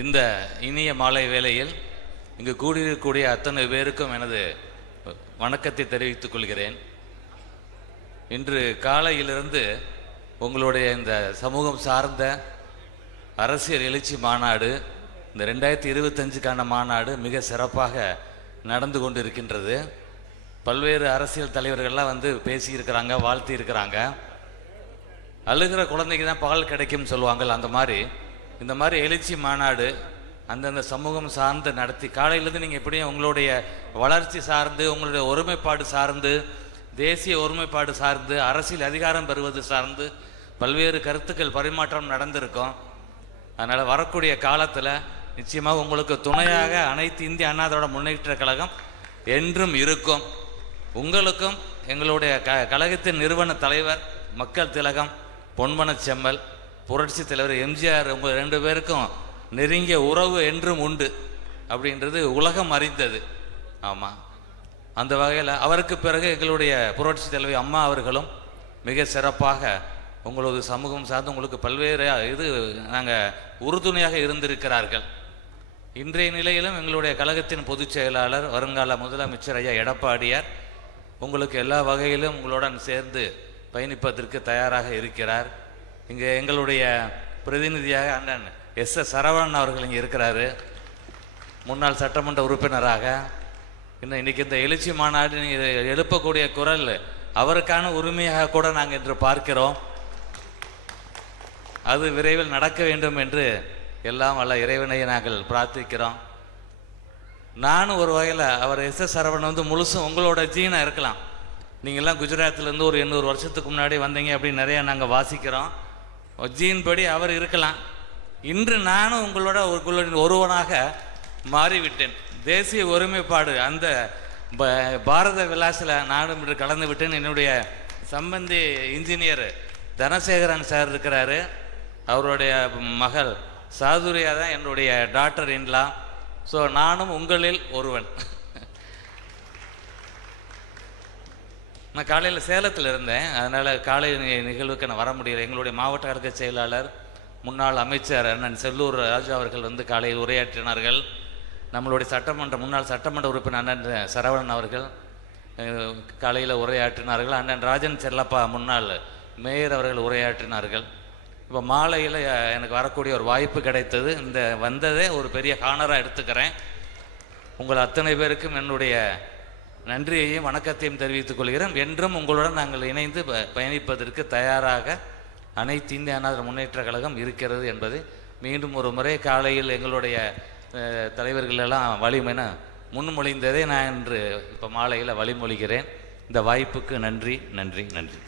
இந்த இனிய மாலை வேளையில் இங்கு கூடியிருக்கக்கூடிய அத்தனை பேருக்கும் எனது வணக்கத்தை தெரிவித்துக் கொள்கிறேன். இன்று காலையிலிருந்து உங்களுடைய இந்த சமூகம் சார்ந்த அரசியல் எழுச்சி மாநாடு இந்த ரெண்டாயிரத்தி இருபத்தஞ்சுக்கான மாநாடு மிக சிறப்பாக நடந்து கொண்டிருக்கின்றது. பல்வேறு அரசியல் தலைவர்கள்லாம் வந்து பேசியிருக்கிறாங்க வாழ்த்தி இருக்கிறாங்க அழுகிற குழந்தைக்கு தான் பால் கிடைக்கும்னு சொல்லுவாங்கள் அந்த மாதிரி. இந்த மாதிரி எழுச்சி மாநாடு அந்தந்த சமூகம் சார்ந்து நடத்தி காலையிலேருந்து நீங்கள் எப்படியும் உங்களுடைய வளர்ச்சி சார்ந்து உங்களுடைய ஒருமைப்பாடு சார்ந்து தேசிய ஒருமைப்பாடு சார்ந்து அரசியல் அதிகாரம் பெறுவது சார்ந்து பல்வேறு கருத்துக்கள் பரிமாற்றம் நடந்திருக்கும். அதனால் வரக்கூடிய காலத்தில் நிச்சயமாக உங்களுக்கு துணையாக அனைத்து இந்திய அண்ணாதோட முன்னேற்ற கழகம் என்றும் இருக்கும். உங்களுக்கும் எங்களுடைய க கழகத்தின் நிறுவன தலைவர் மக்கள் திலகம் பொன்மனச் செம்மல் புரட்சி தலைவர் எம்ஜிஆர் உங்கள் ரெண்டு பேருக்கும் நெருங்கிய உறவு என்றும் உண்டு அப்படின்றது உலகம் அறிந்தது. ஆமாம் அந்த வகையில் அவருக்கு பிறகு எங்களுடைய புரட்சி தலைவி அம்மா அவர்களும் மிக சிறப்பாக உங்களது சமூகம் சார்ந்து உங்களுக்கு பல்வேறு இது நாங்கள் உறுதுணையாக இருந்திருக்கிறார்கள். இன்றைய நிலையிலும் எங்களுடைய கழகத்தின் பொதுச் செயலாளர் வருங்கால முதலமைச்சர் ஐயா எடப்பாடியார் உங்களுக்கு எல்லா வகையிலும் உங்களுடன் சேர்ந்து பயணிப்பதற்கு தயாராக இருக்கிறார். இங்கே எங்களுடைய பிரதிநிதியாக அண்ணன் எஸ் எஸ் சரவணன் அவர்கள் இங்கே இருக்கிறாரு. முன்னாள் சட்டமன்ற உறுப்பினராக. இன்னும் இன்னைக்கு இந்த எழுச்சி மாநாடு நீங்கள் எழுப்பக்கூடிய குரல் அவருக்கான உரிமையாக கூட நாங்கள் இன்று பார்க்கிறோம். அது விரைவில் நடக்க வேண்டும் என்று எல்லாம் வல்ல இறைவனை நாங்கள் பிரார்த்திக்கிறோம். நானும் ஒரு வகையில் அவர் எஸ் எஸ் சரவணன் வந்து முழுசும் உங்களோட ஜீனாக இருக்கலாம். நீங்கள்லாம் குஜராத்லேருந்து ஒரு எண்ணூறு வருஷத்துக்கு முன்னாடி வந்தீங்க அப்படின்னு நிறையா நாங்கள் வாசிக்கிறோம். ஒஜ்ஜியின்படி படி அவர் இருக்கலாம். இன்று நானும் உங்களோட உங்களுடைய ஒருவனாக மாறிவிட்டேன். தேசிய ஒருமைப்பாடு அந்த ப- பாரத விலாசில் நானும் இன்று கலந்து விட்டேன். என்னுடைய சம்பந்தி இன்ஜினியர் தனசேகரன் சார் இருக்கிறாரு. அவருடைய மகள் சாதுரியா தான் என்னுடைய டாக்டர் இன்லா ஸோ நானும் உங்களில் ஒருவன். நான் காலையில் சேலத்தில் இருந்தேன். அதனால் காலை நிகழ்வுக்கு நான் வர முடியல. எங்களுடைய மாவட்ட கழக செயலாளர் முன்னாள் அமைச்சர் அண்ணன் செல்லூர் ராஜா அவர்கள் வந்து காலையில் உரையாற்றினார்கள். நம்மளுடைய சட்டமன்ற முன்னாள் சட்டமன்ற உறுப்பினர் அண்ணன் சரவணன் அவர்கள் காலையில் உரையாற்றினார்கள். அண்ணன் ராஜன் செல்லப்பா முன்னாள் மேயர் அவர்கள் உரையாற்றினார்கள். இப்போ மாலையில் எனக்கு வரக்கூடிய ஒரு வாய்ப்பு கிடைத்தது. இந்த வந்ததே ஒரு பெரிய ஹானராக எடுத்துக்கிறேன். உங்கள் அத்தனை பேருக்கும் என்னுடைய நன்றியையும் வணக்கத்தையும் தெரிவித்துக் கொள்கிறோம் என்றும் உங்களுடன் நாங்கள் இணைந்து ப- பயணிப்பதற்கு தயாராக அனைத்து இந்திய அண்ணா முன்னேற்ற கழகம் இருக்கிறது என்பது மீண்டும் ஒரு முறை காலையில் எங்களுடைய தலைவர்களெல்லாம் வலிமென வழிமென முன்மொழிந்ததை நான் இன்று இப்போ மாலையில் வழிமொழிகிறேன். இந்த வாய்ப்புக்கு நன்றி நன்றி நன்றி.